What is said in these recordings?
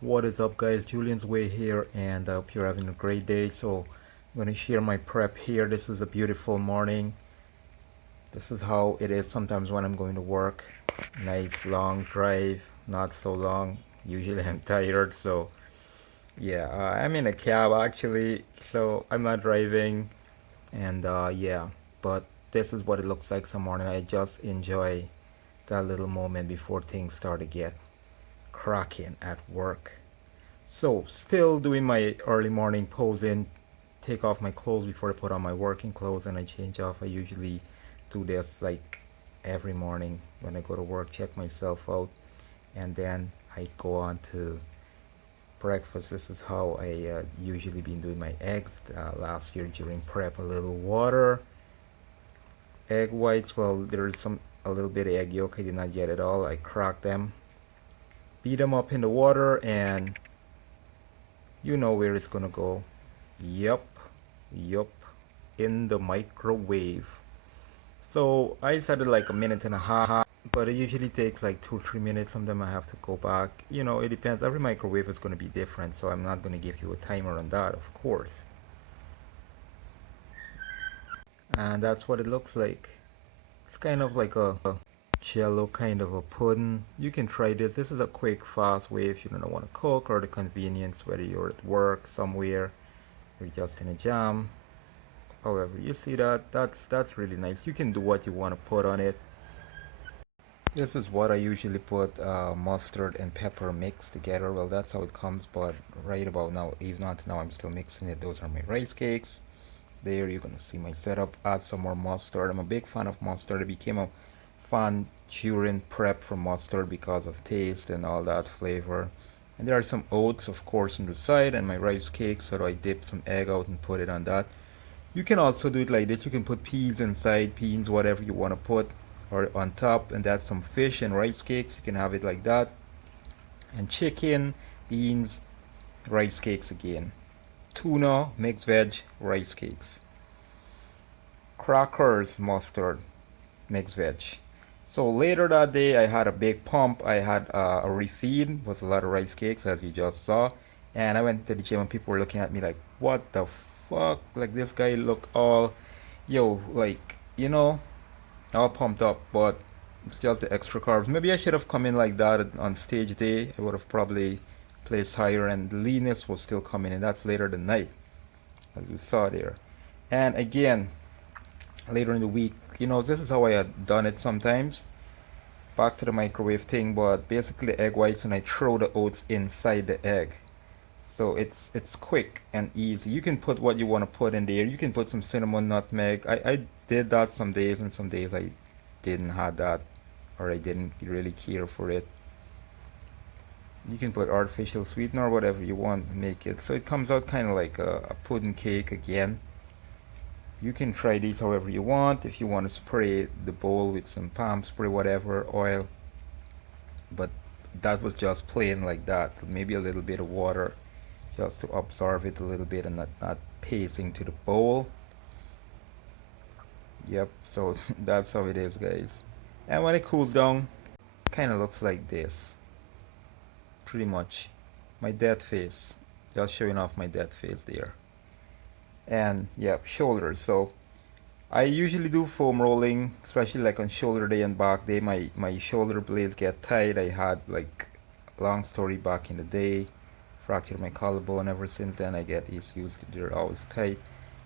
What is up, guys? Julian's Way here, and I hope you're having a great day. So I'm going to share my prep here. This is a beautiful morning. This is how it is sometimes when I'm going to work. Nice long drive, not so long. Usually I'm tired, so yeah, I'm in a cab actually, so I'm not driving, and yeah, but this is what it looks like some morning. I just enjoy that little moment before things start to get cracking at work. So, still doing my early morning posing, take off my clothes before I put on my working clothes and I change off. I usually do this like every morning when I go to work, check myself out, and then I go on to breakfast. This is how I usually been doing my eggs. Last year during prep, a little water, egg whites. Well, there's some a little bit of egg yolk. I did not get it all. I cracked them, beat them up in the water, and you know where it's gonna go. Yup, yup, in the microwave. So I started like a minute and a half, but it usually takes like 2 3 minutes. Sometimes I have to go back. It depends. Every microwave is going to be different, so I'm not going to give you a timer on that, of course. And that's what it looks like. It's kind of like a jello kind of a pudding. You can try this. This is a quick, fast way if you don't want to cook or the convenience, whether you're at work somewhere, you're just in a jam. However, you see that that's really nice. You can do what you want to put on it. This is what I usually put mustard and pepper mixed together. Well, that's how it comes, but right about now, if not now, I'm still mixing it. Those are my rice cakes. There, you're gonna see my setup. Add some more mustard. I'm a big fan of mustard. I became a fan during prep for mustard because of taste and all that flavor. And there are some oats, of course, on the side, and my rice cake. So I dip some egg out and put it on that. You can also do it like this. You can put peas inside, beans, whatever you want to put, or on top, and that's some fish and rice cakes. You can have it like that. And chicken, beans, rice cakes again. Tuna, mixed veg, rice cakes. Crackers, mustard, mixed veg. So later that day, I had a big pump. I had a refeed, was a lot of rice cakes, as you just saw. And I went to the gym, and people were looking at me like, "What the fuck? Like this guy look all, yo, like all pumped up." But it's just the extra carbs. Maybe I should have come in like that on stage day. I would have probably placed higher, and the leanness was still coming, and that's later the night, as we saw there. And again, later in the week, this is how I had done it sometimes. Back to the microwave thing, but basically egg whites, and I throw the oats inside the egg. So it's quick and easy. You can put what you want to put in there. You can put some cinnamon, nutmeg. I did that some days, and some days I didn't have that, or I didn't really care for it. You can put artificial sweetener or whatever you want to make it. So it comes out kind of like a pudding cake again. You can try these however you want. If you want to spray the bowl with some palm spray, whatever, oil. But that was just plain like that. Maybe a little bit of water just to absorb it a little bit and not pasting to the bowl. Yep, so that's how it is, guys. And when it cools down, kind of looks like this. Pretty much. My dead face. Just showing off my dead face there. And yep, shoulders. So I usually do foam rolling, especially like on shoulder day and back day. My shoulder blades get tight. I had like long story back in the day, fractured my collarbone. Ever since then, I get issues. They're always tight.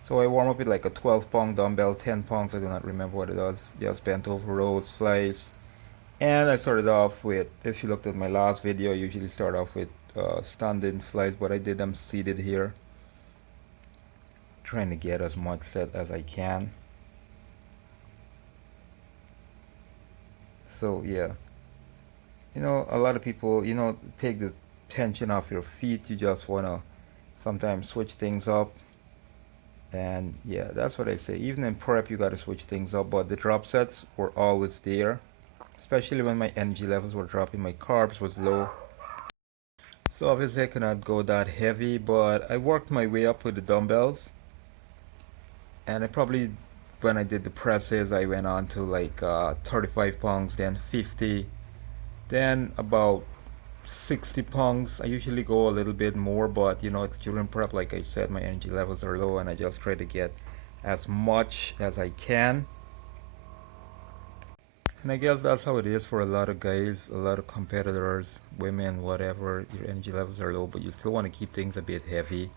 So I warm up with like a 12 pound dumbbell, 10 pounds. I do not remember what it was. Just bent over rows, flies. And I started off with, if you looked at my last video, I usually start off with standing flies, but I did them seated here, trying to get as much set as I can. So yeah, a lot of people, take the tension off your feet. You just wanna sometimes switch things up. And yeah, that's what I say. Even in prep, you gotta switch things up. But the drop sets were always there, especially when my energy levels were dropping, my carbs was low. So obviously I cannot go that heavy, but I worked my way up with the dumbbells. And I probably, when I did the presses, I went on to like 35 pounds, then 50, then about 60 pounds. I usually go a little bit more, but you know, it's during prep. Like I said, my energy levels are low, and I just try to get as much as I can. And I guess that's how it is for a lot of guys, a lot of competitors, women, whatever. Your energy levels are low, but you still want to keep things a bit heavy,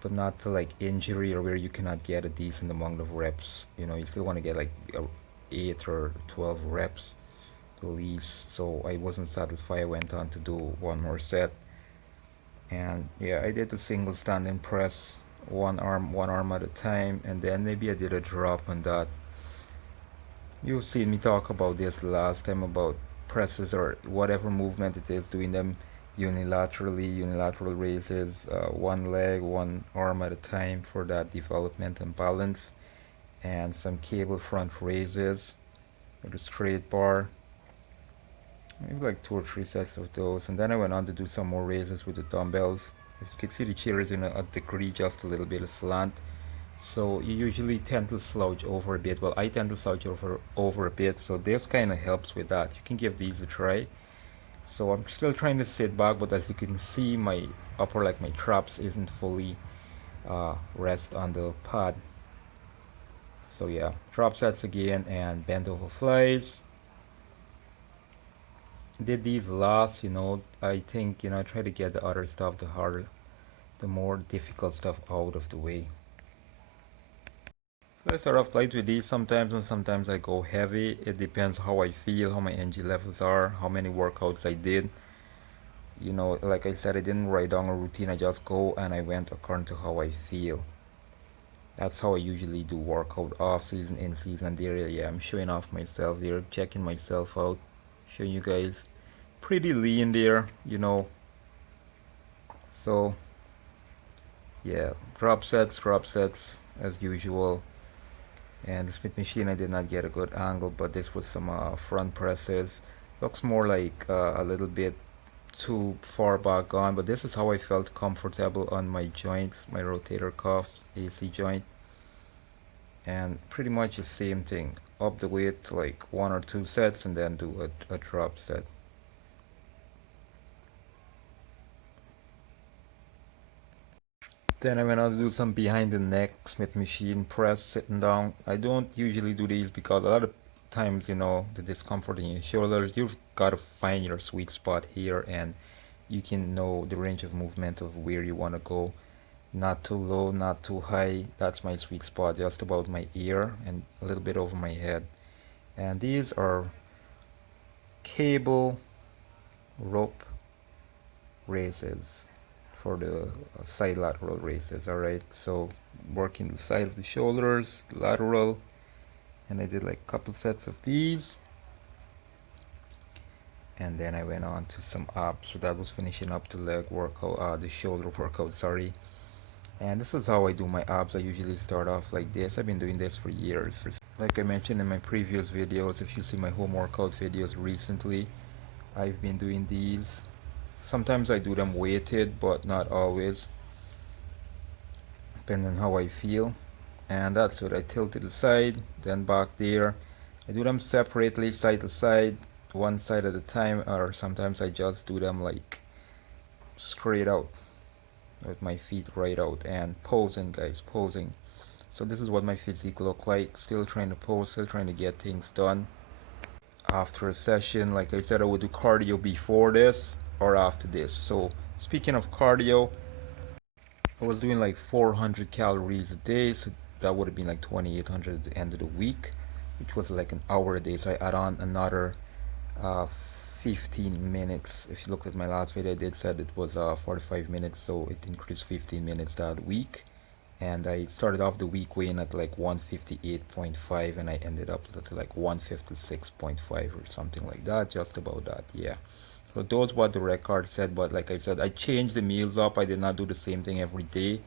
but not to like injury or where you cannot get a decent amount of reps. You know, you still want to get like 8 or 12 reps at least. So I wasn't satisfied. I went on to do one more set. And yeah, I did a single standing press, one arm at a time, and then maybe I did a drop on that. You've seen me talk about this last time about presses or whatever movement it is, doing them unilaterally, unilateral raises, one leg, one arm at a time for that development and balance, and some cable front raises with a straight bar. Maybe like 2 or 3 sets of those, and then I went on to do some more raises with the dumbbells. As you can see, the chair is in a degree, just a little bit of slant. So you usually tend to slouch over a bit. Well, I tend to slouch over a bit, so this kind of helps with that. You can give these a try. So I'm still trying to sit back, but as you can see, my upper, like my traps, isn't fully rest on the pad. So yeah, drop sets again and bend over flies. Did these last, you know, I think, you know, I try to get the other stuff, the harder, the more difficult stuff out of the way. So I start off light with these sometimes, and sometimes I go heavy. It depends how I feel, how my energy levels are, how many workouts I did. You know, like I said, I didn't write down a routine. I just go and I went according to how I feel. That's how I usually do workout, off season, in season. There, yeah, I'm showing off myself there, checking myself out, showing you guys. Pretty lean there, you know. So yeah, drop sets as usual. And the Smith machine, I did not get a good angle, but this was some front presses. Looks more like a little bit too far back on, but this is how I felt comfortable on my joints, my rotator cuffs, AC joint. And pretty much the same thing. Up the weight to like 1 or 2 sets and then do a drop set. Then I went on to do some behind the neck Smith machine press sitting down. I don't usually do these because a lot of times, you know, the discomfort in your shoulders, you've got to find your sweet spot here, and you can know the range of movement of where you want to go. Not too low, not too high. That's my sweet spot, just about my ear and a little bit over my head. And these are cable rope raises for the side lateral raises. All right, so working the side of the shoulders, lateral, and I did like a couple sets of these, and then I went on to some abs. So that was finishing up the leg workout, the shoulder workout, sorry. And this is how I do my abs. I usually start off like this. I've been doing this for years. Like I mentioned in my previous videos, if you see my home workout videos recently, I've been doing these. Sometimes I do them weighted, but not always, depending on how I feel. And that's what I tilt to the side, then back there. I do them separately, side to side, one side at a time, or sometimes I just do them like straight out with my feet right out and posing, guys, posing. So this is what my physique look like. Still trying to pose, still trying to get things done. After a session, like I said, I would do cardio before this or after this. So speaking of cardio, I was doing like 400 calories a day, so that would have been like 2800 at the end of the week, which was like an hour a day. So I add on another uh, 15 minutes. If you look at my last video, I did said it was 45 minutes, so it increased 15 minutes that week. And I started off the week weighing at like 158.5, and I ended up at like 156.5 or something like that, just about that, yeah. So those what the record said, but like I said, I changed the meals up. I did not do the same thing every day.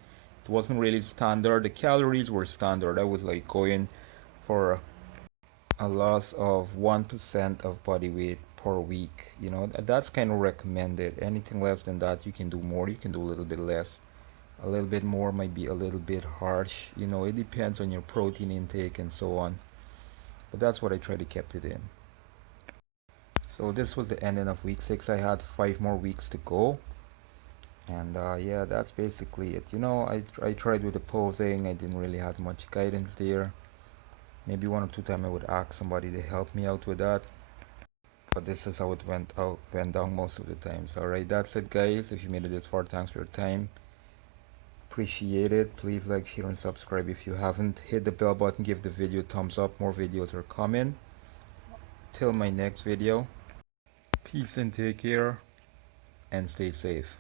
It wasn't really standard. The calories were standard. I was like going for a loss of 1% of body weight per week. You know, that's kind of recommended. Anything less than that, you can do more. You can do a little bit less. A little bit more might be a little bit harsh. You know, it depends on your protein intake and so on. But that's what I try to keep it in. So this was the ending of week 6. I had 5 more weeks to go. And yeah, that's basically it. You know, I tried with the posing. I didn't really have much guidance there. Maybe 1 or 2 times I would ask somebody to help me out with that. But this is how it went down most of the times. Alright, that's it guys. If you made it this far, thanks for your time. Appreciate it. Please like, share and subscribe if you haven't. Hit the bell button, give the video a thumbs up. More videos are coming. Till my next video. Peace and take care and stay safe.